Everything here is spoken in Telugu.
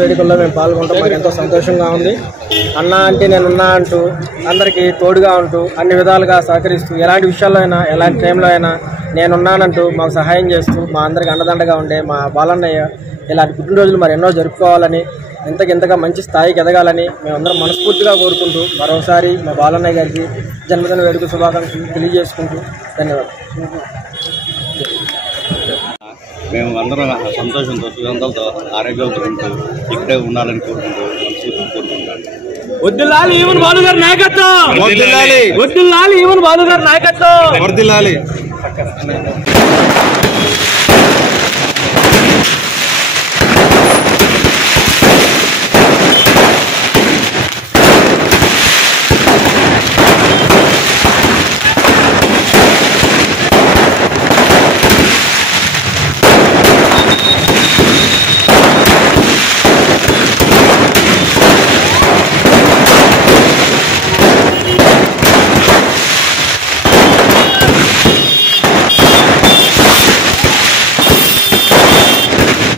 వేడుకల్లో మేము పాల్గొంటాం. మాకు ఎంతో సంతోషంగా ఉంది. అన్న అంటే నేనున్నా అంటూ అందరికీ తోడుగా ఉంటూ అన్ని విధాలుగా సహకరిస్తూ ఎలాంటి విషయాల్లో అయినా ఎలాంటి టైంలో అయినా నేనున్నానంటూ మాకు సహాయం చేస్తూ మా అందరికి అండదండగా ఉండే మా బాలన్నయ్య ఇలాంటి పుట్టినరోజులు మరి ఎన్నో జరుపుకోవాలని ఇంతగా మంచి స్థాయికి ఎదగాలని మేమందరం మనస్ఫూర్తిగా కోరుకుంటూ మరోసారి మా బాలన్నయ్య గారికి జన్మదిన వేడుక శుభాకాంక్షలు తెలియజేసుకుంటూ ధన్యవాదాలు. మేము అందరం సంతోషంతో సుగంధాలతో ఆరోగ్యాలతో ఉంటూ ఇక్కడే ఉండాలని కోరుకుంటూ కోరుకుంటాను. వద్దులాలి ఈవెన్ బాలుగారి నాయకత్వం. వద్దులాలి ఈవెన్ బాలుగారి నాయకత్వం.